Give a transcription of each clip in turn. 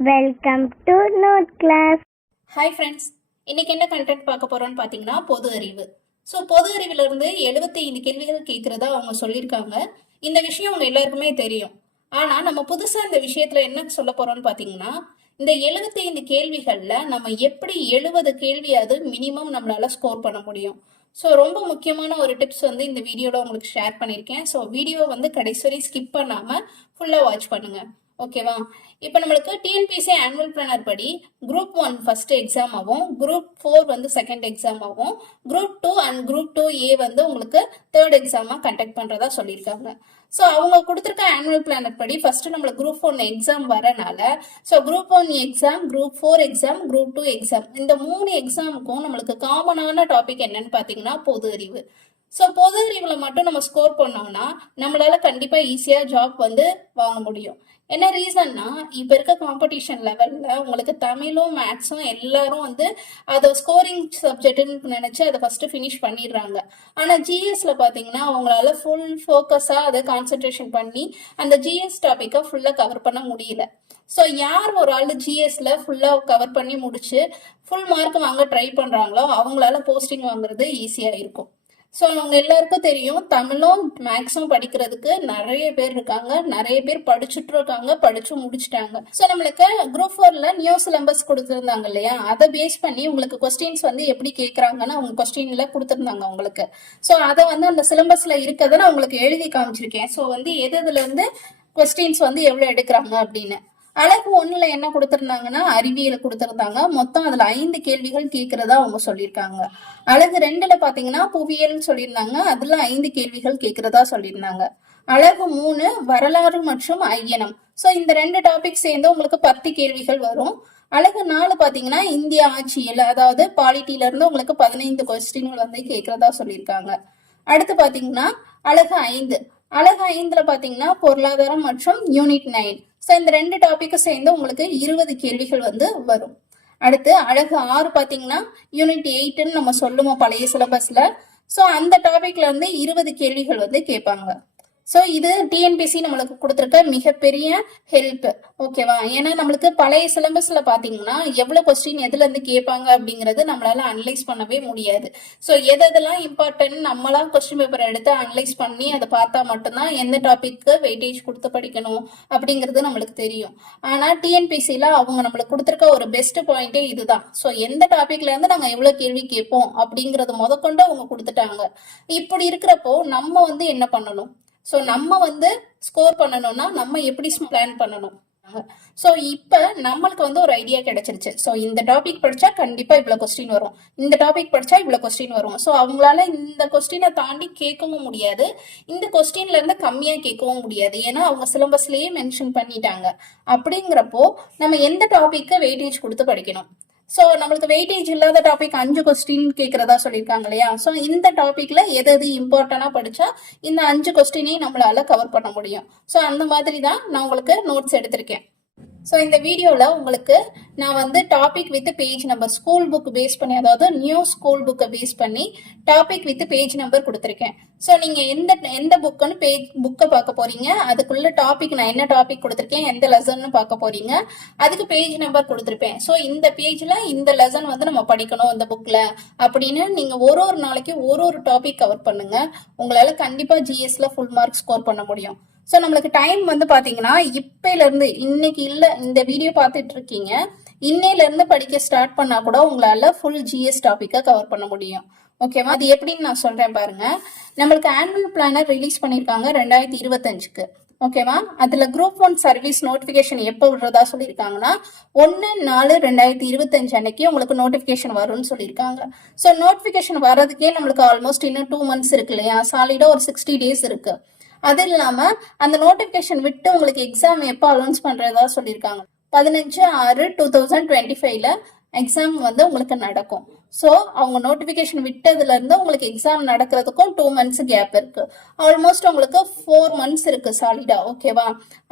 Welcome to note class. Hi friends, இன்னைக்கு என்ன content பார்க்க போறோம்னு பார்த்தீங்கன்னா பொது அறிவு. ஸோ பொது அறிவிலிருந்து 75 கேள்விகள் கேட்குறதா அவங்க சொல்லியிருக்காங்க. இந்த விஷயம் அவங்க எல்லாருக்குமே தெரியும். ஆனால் நம்ம புதுசாக இந்த விஷயத்தில் என்ன சொல்ல போறோம்னு பார்த்தீங்கன்னா, இந்த 75 கேள்விகளில் நம்ம எப்படி 70 கேள்வியாவது மினிமம் நம்மளால ஸ்கோர் பண்ண முடியும். ஸோ ரொம்ப முக்கியமான ஒரு டிப்ஸ் வந்து இந்த வீடியோவில் உங்களுக்கு ஷேர் பண்ணியிருக்கேன். ஸோ வீடியோ வந்து கடைசி வரை ஸ்கிப் பண்ணாமல் ஃபுல்லாக வாட்ச் பண்ணுங்கள். ஓகேவா? இப்போ நம்மளுக்கு டிஎன்பிஎஸ்சி ஆனுவல் பிளானர் படி குரூப் 1 ஃபர்ஸ்ட் எக்ஸாம் ஆகும், குரூப் 4 வந்து செகண்ட் எக்ஸாம் ஆகும், குரூப் 2 அண்ட் குரூப் 2A வந்து உங்களுக்கு தேர்ட் எக்ஸாமாக கண்டக்ட் பண்ணுறதா சொல்லியிருக்காங்க. ஸோ அவங்க கொடுத்துருக்க ஆனுவல் பிளானர் படி ஃபர்ஸ்ட் நம்மளுக்கு குரூப் 1 எக்ஸாம் வரனால so group 1 exam, group 4 exam, group 2 exam இந்த 3 எக்ஸாமுக்கும் நம்மளுக்கு காமனான டாபிக் என்னன்னு பார்த்தீங்கன்னா பொது அறிவு. ஸோ பொது அறிவில் மட்டும் நம்ம ஸ்கோர் பண்ணோம்னா நம்மளால கண்டிப்பாக ஈஸியாக ஜாப் வந்து வாங்க முடியும். என்ன ரீசன்னா, இப்போ இருக்க காம்படிஷன் லெவலில் உங்களுக்கு தமிழும் மேத்ஸும் எல்லாரும் வந்து அதை ஸ்கோரிங் சப்ஜெக்ட்னு நினச்சி அதை ஃபஸ்ட்டு ஃபினிஷ் பண்ணிடுறாங்க. ஆனால் ஜிஎஸ்ல பார்த்தீங்கன்னா அவங்களால ஃபுல் ஃபோக்கஸாக அதை கான்சென்ட்ரேஷன் பண்ணி அந்த ஜிஎஸ் டாப்பிக்கை ஃபுல்லாக கவர் பண்ண முடியல. ஸோ யார் ஒரு ஆள் ஜிஎஸ்ல ஃபுல்லாக கவர் பண்ணி முடிச்சு ஃபுல் மார்க் வாங்க ட்ரை பண்ணுறாங்களோ அவங்களால போஸ்டிங் வாங்குறது ஈஸியாக இருக்கும். ஸோ அவங்க எல்லாருக்கும் தெரியும், தமிழும் மேக்ஸும் படிக்கிறதுக்கு நிறைய பேர் இருக்காங்க, நிறைய பேர் படிச்சுட்டு இருக்காங்க, படிச்சு முடிச்சுட்டாங்க. ஸோ நம்மளுக்கு குரூப் 4ல நியூ சிலபஸ் கொடுத்துருந்தாங்க இல்லையா, அதை பேஸ் பண்ணி உங்களுக்கு கொஸ்டின்ஸ் வந்து எப்படி கேட்குறாங்கன்னு அவங்க கொஸ்டின்ல கொடுத்துருந்தாங்க உங்களுக்கு. ஸோ அதை வந்து அந்த சிலபஸ்ல இருக்கதை நான் உங்களுக்கு எழுதி காமிச்சிருக்கேன். ஸோ வந்து எதுல இருந்து கொஸ்டின்ஸ் வந்து எவ்வளோ எடுக்கிறாங்க அப்படின்னு. அழகு 1ல என்ன கொடுத்துருந்தாங்கன்னா அறிவியல் கொடுத்துருந்தாங்க. மொத்தம் அதுல 5 கேள்விகள் கேட்கறதா அவங்க சொல்லியிருக்காங்க. அழகு 2ல பாத்தீங்கன்னா புவியியல்னு சொல்லியிருந்தாங்க, அதுல 5 கேள்விகள் கேட்கறதா சொல்லியிருந்தாங்க. அழகு 3 வரலாறு மற்றும் ஐயனம். ஸோ இந்த 2 டாபிக் சேர்ந்து உங்களுக்கு 10 கேள்விகள் வரும். அழகு 4 பாத்தீங்கன்னா இந்திய ஆட்சியல், அதாவது பாலிட்டில இருந்து உங்களுக்கு 15 கொஸ்டின்கள் வந்து கேட்கறதா சொல்லியிருக்காங்க. அடுத்து பாத்தீங்கன்னா அழகு 5. அழகு 5ல பாத்தீங்கன்னா பொருளாதாரம் மற்றும் யூனிட் 9. ஸோ இந்த 2 டாபிக்கும் சேர்ந்து உங்களுக்கு 20 கேள்விகள் வந்து வரும். அடுத்து அழகு 6 பார்த்தீங்கன்னா யூனிட் 8ன்னு நம்ம சொல்லுவோம் பழைய சிலபஸ்ல. ஸோ அந்த டாபிக்ல இருந்து 20 கேள்விகள் வந்து கேட்பாங்க. ஸோ இது டிஎன்பிஎஸ்சி நம்மளுக்கு கொடுத்துருக்க மிகப்பெரிய ஹெல்ப். ஓகேவா? ஏன்னா நம்மளுக்கு பழைய சிலபஸ்ல பார்த்தீங்கன்னா எவ்வளோ கொஸ்டின் எதுலேருந்து கேட்பாங்க அப்படிங்கிறது நம்மளால அனலைஸ் பண்ணவே முடியாது. ஸோ எதெல்லாம் இம்பார்ட்டன்ட் நம்மளா கொஸ்டின் பேப்பரை எடுத்து அனலைஸ் பண்ணி அதை பார்த்தா மட்டும்தான் எந்த டாபிக்கு வெயிட்டேஜ் கொடுத்து படிக்கணும் அப்படிங்கிறது நம்மளுக்கு தெரியும். ஆனால் டிஎன்பிஎஸ்சியில் அவங்க நம்மளுக்கு கொடுத்துருக்க ஒரு பெஸ்ட் பாயிண்டே இதுதான். ஸோ எந்த டாபிக்ல இருந்து நாங்கள் எவ்வளோ கேள்வி கேட்போம் அப்படிங்கிறது முதற்கொண்டு அவங்க கொடுத்துட்டாங்க. இப்படி இருக்கிறப்போ நம்ம வந்து என்ன பண்ணணும்? ஸோ நம்ம வந்து ஸ்கோர் பண்ணணும்னா நம்ம எப்படி பிளான் பண்ணணும்? ஸோ இப்போ நம்மளுக்கு வந்து ஒரு ஐடியா கிடைச்சிருச்சு. ஸோ இந்த டாபிக் படித்தா கண்டிப்பாக இவ்வளோ கொஸ்டின் வரும், இந்த டாபிக் படித்தா இவ்வளோ கொஸ்டின் வரும். ஸோ அவங்களால இந்த கொஸ்டினை தாண்டி கேட்கவும் முடியாது, இந்த கொஸ்டின்ல இருந்து கம்மியாக கேட்கவும் முடியாது. ஏன்னா அவங்க சிலபஸ்லேயே மென்ஷன் பண்ணிட்டாங்க. அப்படிங்கிறப்போ நம்ம எந்த டாபிக்கு வெயிட்டேஜ் கொடுத்து படிக்கணும்? ஸோ நம்மளுக்கு வெயிட்டேஜ் இல்லாத டாபிக் 5 கொஸ்டின் கேட்கறதா சொல்லியிருக்காங்க இல்லையா. ஸோ இந்த டாபிக்ல எது இம்பார்ட்டண்டா படிச்சா இந்த 5 கொஸ்டினையும் நம்மளால கவர் பண்ண முடியும். ஸோ அந்த மாதிரி தான் நான் உங்களுக்கு நோட்ஸ் எடுத்திருக்கேன். ஸோ இந்த வீடியோவில் உங்களுக்கு நான் வந்து topic with page number school book base பண்ணி, அதாவது நியூ ஸ்கூல் புக்கை பேஸ் பண்ணி டாபிக் வித் பேஜ் நம்பர் கொடுத்துருக்கேன். ஸோ நீங்கள் எந்த புக்குன்னு புக்கை பார்க்க போறீங்க, அதுக்குள்ள டாபிக் நான் என்ன டாபிக் கொடுத்துருக்கேன், எந்த லெசன்னு பார்க்க போறீங்க, அதுக்கு பேஜ் நம்பர் கொடுத்துருப்பேன். ஸோ இந்த பேஜில் இந்த லெசன் வந்து நம்ம படிக்கணும் இந்த புக்கில் அப்படின்னு நீங்கள் ஒரு நாளைக்கு ஒரு டாபிக் கவர் பண்ணுங்க. உங்களால் கண்டிப்பாக ஜிஎஸ்ல ஃபுல் மார்க் ஸ்கோர் பண்ண முடியும். ஸோ நம்மளுக்கு டைம் வந்து பார்த்தீங்கன்னா இப்பையிலேருந்து, இன்னைக்கு இல்லை இந்த வீடியோ பார்த்துட்டு இருக்கீங்க, இன்னையிலேருந்து படிக்க ஸ்டார்ட் பண்ணால் கூட உங்களால் ஃபுல் ஜிஎஸ் டாப்பிக்கை கவர் பண்ண முடியும். ஓகேவா? அது எப்படின்னு நான் சொல்கிறேன் பாருங்க. நம்மளுக்கு ஆனுவல் பிளானர் ரிலீஸ் பண்ணியிருக்காங்க 2025க்கு. ஓகேவா? அதில் குரூப் 1 சர்வீஸ் நோட்டிஃபிகேஷன் எப்போ விடுறதா சொல்லியிருக்காங்கன்னா 1/4/2025 அன்னைக்கு உங்களுக்கு நோட்டிஃபிகேஷன் வரும்னு சொல்லியிருக்காங்க. ஸோ நோட்டிஃபிகேஷன் வர்றதுக்கே நம்மளுக்கு ஆல்மோஸ்ட் இன்னும் 2 மந்த்ஸ் இருக்கு இல்லையா, சாலிடாக ஒரு 60 டேஸ் இருக்கு. அது இல்லாமல் அந்த நோட்டிஃபிகேஷன் விட்டு உங்களுக்கு எக்ஸாம் எப்போ அனௌன்ஸ் பண்ணுறதா சொல்லியிருக்காங்க 15/6/2025ல எக்ஸாம் வந்து உங்களுக்கு நடக்கும். ஸோ அவங்க நோட்டிஃபிகேஷன் விட்டதுலேருந்து உங்களுக்கு எக்ஸாம் நடக்கிறதுக்கும் 2 மந்த்ஸ் கேப் இருக்கு. ஆல்மோஸ்ட் உங்களுக்கு 4 மந்த்ஸ் இருக்கு சாலிடா. ஓகேவா?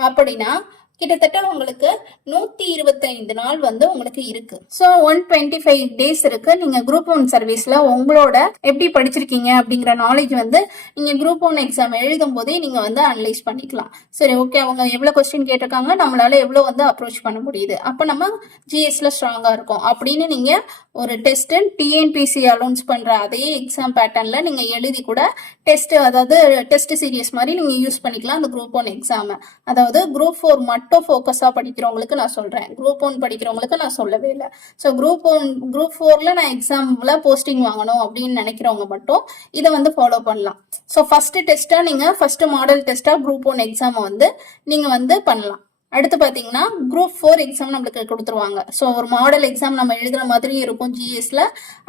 அப்படின்னா கிட்டத்தட்ட உங்களுக்கு 125 நாள் வந்து உங்களுக்கு இருக்கு. ஸோ 125 டேஸ் இருக்கு. நீங்க குரூப் 1 சர்வீஸ்ல உங்களோட எப்படி படிச்சிருக்கீங்க அப்படிங்கிற நாலேஜ் வந்து நீங்க குரூப் 1 எக்ஸாம் எழுதும் போதே நீங்க வந்து அனலைஸ் பண்ணிக்கலாம். சரி, ஓகே, அவங்க எவ்வளவு கொஸ்டின் கேட்டிருக்காங்க, நம்மளால எவ்வளவு வந்து அப்ரோச் பண்ண முடியுது, அப்ப நம்ம ஜிஎஸ்ல ஸ்ட்ராங்கா இருக்கும் அப்படின்னு நீங்க ஒரு டெஸ்ட் டிஎன்பிசி அலௌன்ஸ் பண்ற அதே எக்ஸாம் பேட்டர்ன்ல நீங்க எழுதி கூட டெஸ்ட், அதாவது டெஸ்ட் சீரியஸ் மாதிரி நீங்க யூஸ் பண்ணிக்கலாம் அந்த குரூப் 1 எக்ஸாம். அதாவது குரூப் 4 மட்டும் ஃபோக்கஸா படிக்கிறவங்களுக்கு நான் சொல்றேன், குரூப் 1 படிக்கிறவங்களுக்கு நான் சொல்லவே இல்லை. ஸோ குரூப் 4ல நான் எக்ஸாம்ல போஸ்டிங் வாங்கணும் அப்படின்னு நினைக்கிறவங்க மட்டும் இதை வந்து ஃபாலோ பண்ணலாம். ஸோ ஃபர்ஸ்ட் டெஸ்டா நீங்க ஃபர்ஸ்ட் மாடல் டெஸ்டா குரூப் 1 எக்ஸாம் வந்து நீங்க வந்து பண்ணலாம். அடுத்து பாத்தீங்கன்னா குரூப் 4 எக்ஸாம் நம்மளுக்கு கொடுத்துருவாங்க. ஸோ ஒரு மாடல் எக்ஸாம் நம்ம எழுதுற மாதிரி இருக்கும் ஜிஎஸ்ல.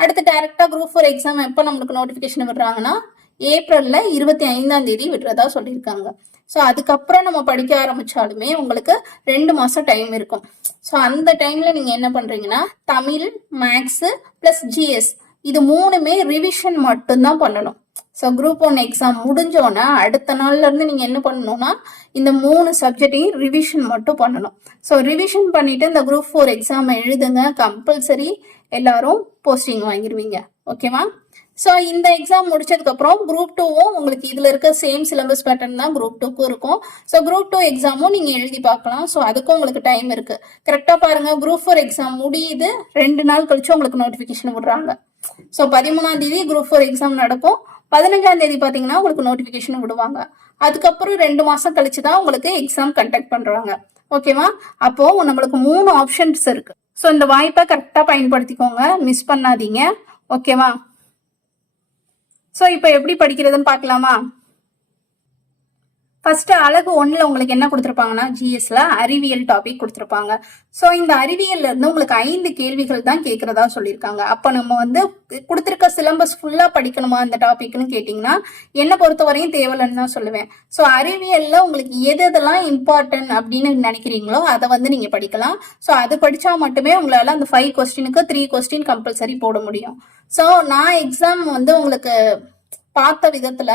அடுத்து டைரக்டா குரூப் 4 எக்ஸாம் எப்போ நம்மளுக்கு நோட்டிபிகேஷன் விடுறாங்கன்னா ஏப்ரல்ல 25ஆம் தேதி விடுறதா சொல்லியிருக்காங்க. ஸோ அதுக்கப்புறம் நம்ம படிக்க ஆரம்பிச்சாலுமே உங்களுக்கு 2 மாசம் டைம் இருக்கும். ஸோ அந்த டைம்ல நீங்க என்ன பண்றீங்கன்னா தமிழ், மேக்ஸ் பிளஸ் ஜிஎஸ் இது 3மே ரிவிஷன் மட்டும்தான் பண்ணணும். ஸோ குரூப் 1 எக்ஸாம் முடிஞ்சோன்னா அடுத்த நாள்ல இருந்து நீங்க என்ன பண்ணணும்னா இந்த 3 சப்ஜெக்டையும் ரிவிஷன் மட்டும் பண்ணணும். ஸோ ரிவிஷன் பண்ணிட்டு இந்த குரூப் 4 எக்ஸாம் எழுதுங்க, கம்பல்சரி எல்லாரும் போஸ்டிங் வாங்கிடுவீங்க. ஓகேவா? ஸோ இந்த எக்ஸாம் முடிச்சதுக்கு அப்புறம் குரூப் 2வும் உங்களுக்கு இதுல இருக்க சேம் சிலபஸ் பேட்டர்ன் தான் குரூப் 2க்கும் இருக்கும். ஸோ குரூப் 2 எக்ஸாமும் நீங்க எழுதி பார்க்கலாம். ஸோ அதுக்கும் உங்களுக்கு டைம் இருக்கு. கரெக்டா பாருங்க, குரூப் 4 எக்ஸாம் முடியுது, 2 நாள் கழிச்சு உங்களுக்கு நோட்டிபிகேஷன் விடுறாங்க. ஸோ 13ஆம் தேதி குரூப் 4 எக்ஸாம் நடக்கும். 15ஆம் தேதி பாத்தீங்கன்னா உங்களுக்கு நோட்டிபிகேஷன் விடுவாங்க. அதுக்கப்புறம் 2 மாசம் கழிச்சு தான் உங்களுக்கு எக்ஸாம் கண்டக்ட் பண்றாங்க. ஓகேவா? அப்போ நம்மளுக்கு 3 ஆப்ஷன்ஸ் இருக்கு. ஸோ இந்த வாய்ப்பை கரெக்டா பயன்படுத்திக்கோங்க, மிஸ் பண்ணாதீங்க. ஓகேவா? ஸோ இப்போ எப்படி படிக்கிறதுன்னு பார்க்கலாமா? ஃபர்ஸ்ட் அழகு 1ல உங்களுக்கு என்ன கொடுத்துருப்பாங்கன்னா ஜிஎஸ்ல அறிவியல் டாபிக் கொடுத்துருப்பாங்க. ஸோ இந்த அறிவியல்ல இருந்து உங்களுக்கு 5 கேள்விகள் தான் கேட்கறதா சொல்லியிருக்காங்க. அப்ப நம்ம வந்து கொடுத்துருக்க சிலபஸ் ஃபுல்லா படிக்கணுமா இந்த டாபிக்னு கேட்டீங்கன்னா என்னை பொறுத்த வரையும் தேவையில்லைன்னு தான் சொல்லுவேன். ஸோ அறிவியல்ல உங்களுக்கு எதெல்லாம் இம்பார்ட்டன்ட் அப்படின்னு நினைக்கிறீங்களோ அதை வந்து நீங்க படிக்கலாம். ஸோ அது படிச்சா மட்டுமே உங்களால அந்த 5 கொஸ்டினுக்கு 3 கொஸ்டின் கம்பல்சரி போட முடியும். ஸோ நான் எக்ஸாம் வந்து உங்களுக்கு பார்த்த விதத்துல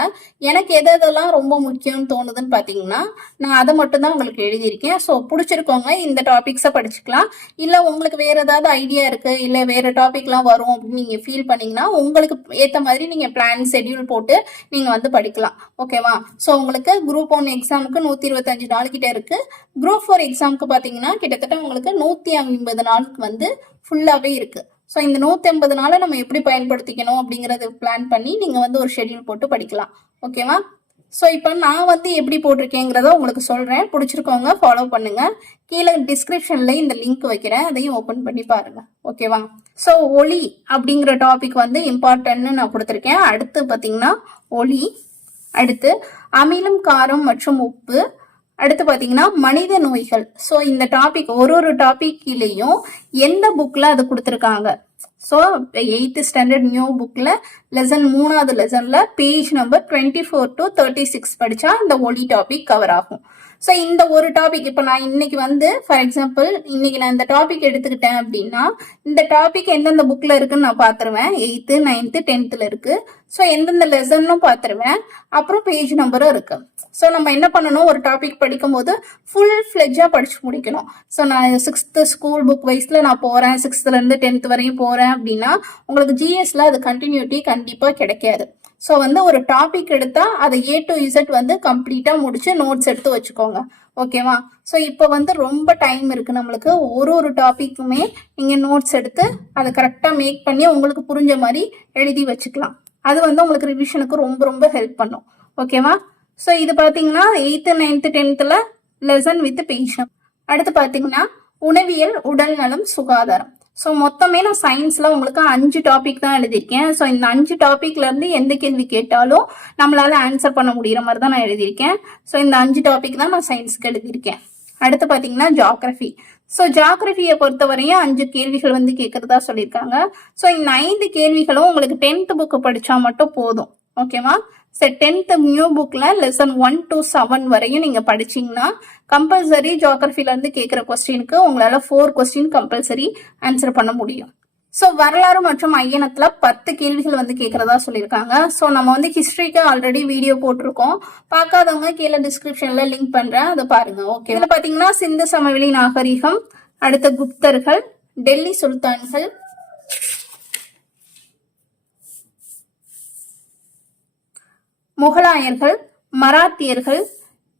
எனக்கு எதெல்லாம் ரொம்ப முக்கியம்னு தோணுதுன்னு பாத்தீங்கன்னா நான் அதை மட்டும் தான் உங்களுக்கு எழுதியிருக்கேன். ஸோ பிடிச்சிருக்கோங்க இந்த டாபிக்ஸை படிச்சுக்கலாம். இல்ல உங்களுக்கு வேற ஏதாவது ஐடியா இருக்கு, இல்ல வேற டாபிக்லாம் வரும் அப்படின்னு நீங்க ஃபீல் பண்ணீங்கன்னா உங்களுக்கு ஏத்த மாதிரி நீங்க பிளான் ஷெட்யூல் போட்டு நீங்க வந்து படிக்கலாம். ஓகேவா? ஸோ உங்களுக்கு குரூப் 1 எக்ஸாமுக்கு 125 நாள் கிட்ட இருக்கு. குரூப் 4 எக்ஸாமுக்கு பாத்தீங்கன்னா கிட்டத்தட்ட உங்களுக்கு 150 நாளுக்கு வந்து ஃபுல்லாவே இருக்கு. ஸோ இந்த 150 நாளை நம்ம எப்படி பயன்படுத்திக்கணும் அப்படிங்கறத பிளான் பண்ணி நீங்க வந்து ஒரு ஷெட்யூல் போட்டு படிக்கலாம். ஓகேவா? ஸோ இப்போ நான் வந்து எப்படி போட்டிருக்கேங்கிறத உங்களுக்கு சொல்றேன், பிடிச்சிருக்கவங்க ஃபாலோ பண்ணுங்க. கீழே டிஸ்கிரிப்ஷன்ல இந்த லிங்க் வைக்கிறேன், அதையும் ஓப்பன் பண்ணி பாருங்க. ஓகேவா? ஸோ ஒளி அப்படிங்கிற டாபிக் வந்து இம்பார்ட்டன்ட்னு நான் கொடுத்துருக்கேன். அடுத்து பார்த்தீங்கன்னா ஒளி, அடுத்து அமிலம், காரம் மற்றும் உப்பு, அடுத்து பாத்தீங்கன்னா மனித நோய்கள். ஸோ இந்த டாபிக் ஒரு டாபிக்லயும் எந்த புக்ல அது கொடுத்துருக்காங்க. ஸோ 8th ஸ்டாண்டர்ட் நியூ புக்ல லெசன் 3வது லெசன்ல பேஜ் நம்பர் 24 to 36 படிச்சா இந்த ஒலி டாபிக் கவர் ஆகும். ஸோ இந்த ஒரு டாபிக் இப்போ நான் இன்னைக்கு வந்து ஃபார் எக்ஸாம்பிள் இன்னைக்கு நான் இந்த டாபிக் எடுத்துக்கிட்டேன் அப்படின்னா இந்த டாபிக் எந்தெந்த புக்ல இருக்குன்னு நான் பாத்துருவேன். 8th 9th 10thல இருக்கு. ஸோ எந்தெந்த லெசன்னும் பாத்துருவேன். அப்புறம் பேஜ் நம்பரும் இருக்கு. ஸோ நம்ம என்ன பண்ணணும், ஒரு டாபிக் படிக்கும் போது ஃபுல் ஃபிளெஜ்ஜா படிச்சு முடிக்கணும். ஸோ நான் 6th ஸ்கூல் புக் வைஸ்ல நான் போறேன், 6thல இருந்து 10th வரையும் போறேன் அப்படின்னா உங்களுக்கு ஜிஎஸ்ல அது கண்டினியூட்டி கண்டிப்பா கிடைக்காது. ஸோ வந்து ஒரு டாபிக் எடுத்தா அதை A to Z வந்து கம்ப்ளீட்டா முடிச்சு நோட்ஸ் எடுத்து வச்சுக்கோங்க. ஓகேவா? ஸோ இப்போ வந்து ரொம்ப டைம் இருக்கு நம்மளுக்கு. ஒரு டாபிக்குமே நீங்க நோட்ஸ் எடுத்து அதை கரெக்டா மேக் பண்ணி உங்களுக்கு புரிஞ்ச மாதிரி எழுதி வச்சுக்கலாம். அது வந்து உங்களுக்கு ரிவிஷனுக்கு ரொம்ப ரொம்ப ஹெல்ப் பண்ணும். ஓகேவா? ஸோ இது பார்த்தீங்கன்னா 8th 9th 10thல lesson with page. அடுத்து பார்த்தீங்கன்னா உணவியல், உடல் நலம், சுகாதாரம். ஸோ மொத்தமே நான் சயின்ஸ்ல உங்களுக்கு 5 டாபிக் தான் எழுதியிருக்கேன். ஸோ இந்த 5 டாபிக்ல இருந்து எந்த கேள்வி கேட்டாலும் நம்மளால ஆன்சர் பண்ண முடியற மாதிரி தான் நான் எழுதியிருக்கேன். ஸோ இந்த 5 டாபிக் தான் நான் சயின்ஸ்க்கு எழுதியிருக்கேன். அடுத்து பார்த்தீங்கன்னா ஜியாகிரபி. ஸோ ஜியாகிரபியை பொறுத்தவரையும் 5 கேள்விகள் வந்து கேட்கறதா சொல்லியிருக்காங்க. ஸோ இந்த 5 கேள்விகளும் உங்களுக்கு 10th புக்கு படிச்சா மட்டும் போதும். ஓகேவா? சரி, 10th நியூ புக்ல லெசன் 1 to 7 வரையும் நீங்க படிச்சீங்கன்னா கம்பல்சரி ஜியாகிரபில இருந்து கேட்கிற கொஸ்டினுக்கு உங்களால 4 கொஸ்டின் கம்பல்சரி ஆன்சர் பண்ண முடியும். ஸோ வரலாறு மற்றும் ஐயனத்துல 10 கேள்விகள் வந்து கேட்கறதா சொல்லியிருக்காங்க. ஸோ நம்ம வந்து ஹிஸ்டரிக்கு ஆல்ரெடி வீடியோ போட்டிருக்கோம். பார்க்காதவங்க கீழே டிஸ்கிரிப்ஷன்ல லிங்க் பண்றேன், அதை பாருங்க. ஓகே, இதுல பாத்தீங்கன்னா சிந்து சமவெளி நாகரிகம், அடுத்த குப்தர்கள், டெல்லி சுல்தான்கள், முகலாயர்கள், மராத்தியர்கள்,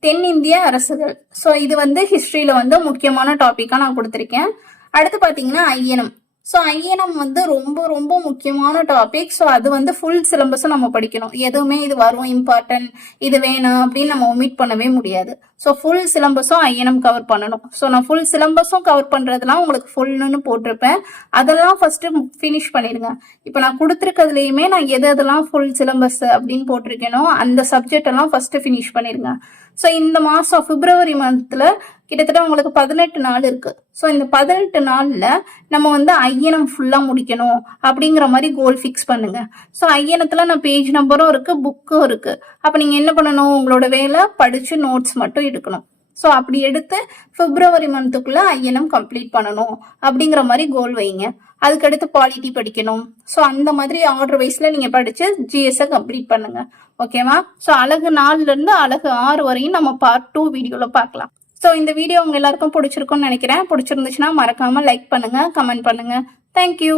தென்னிந்திய அரசுகள். ஸோ இது வந்து ஹிஸ்டரியில வந்து முக்கியமான டாபிக்கா நான் கொடுத்துருக்கேன். அடுத்து பாத்தீங்கன்னா ஐயனம். ஸோ ஐயனம் வந்து ரொம்ப ரொம்ப முக்கியமான டாபிக். ஸோ அது வந்து ஃபுல் சிலபஸும் நம்ம படிக்கணும். எதுவுமே இது வரும் இம்பார்ட்டன்ட், இது வேணும் அப்படின்னு நம்ம ஒமிட் பண்ணவே முடியாது. ஸோ ஃபுல் சிலபஸும் ஐயனம் கவர் பண்ணணும். ஸோ நான் ஃபுல் சிலபஸும் கவர் பண்றதுலாம் உங்களுக்கு ஃபுல்னு போட்டிருப்பேன். அதெல்லாம் ஃபர்ஸ்ட் ஃபினிஷ் பண்ணிடுங்க. இப்போ நான் கொடுத்துருக்கிறதுலையுமே நான் எதெல்லாம் ஃபுல் சிலபஸ் அப்படின்னு போட்டிருக்கேனோ அந்த சப்ஜெக்ட் எல்லாம் ஃபர்ஸ்ட் ஃபினிஷ் பண்ணிடுங்க. ஸோ இந்த மாசம் பிப்ரவரி மந்த்ல கிட்டத்தட்ட உங்களுக்கு 18 நாள் இருக்கு. ஸோ இந்த 18 நாள்ல நம்ம வந்து ஐயனம் ஃபுல்லா முடிக்கணும் அப்படிங்கிற மாதிரி கோல் ஃபிக்ஸ் பண்ணுங்க. ஸோ ஐயனத்துல நான் பேஜ் நம்பரும் இருக்கு, புக்கும் இருக்கு. அப்ப நீங்க என்ன பண்ணணும், உங்களோட வேலை படிச்சு நோட்ஸ் மட்டும் எடுக்கணும். ஸோ அப்படி எடுத்து பிப்ரவரி மந்த்துக்குள்ள ஐயனம் கம்ப்ளீட் பண்ணணும் அப்படிங்கிற மாதிரி கோல் வைங்க. அதுக்கடுத்து பாலிட்டி படிக்கணும். ஸோ அந்த மாதிரி ஆர்டர் வைஸ்ல நீங்க படிச்சு ஜிஎஸ்ஸை கம்ப்ளீட் பண்ணுங்க. ஓகேவா? ஸோ அழகு 4ல இருந்து அழகு 6 வரையும் நம்ம பார்ட் 2 வீடியோல பார்க்கலாம். ஸோ இந்த வீடியோ உங்க எல்லாருக்கும் பிடிச்சிருக்கும்னு நினைக்கிறேன். பிடிச்சிருந்துச்சுன்னா மறக்காம லைக் பண்ணுங்க, கமெண்ட் பண்ணுங்க. தேங்க்யூ.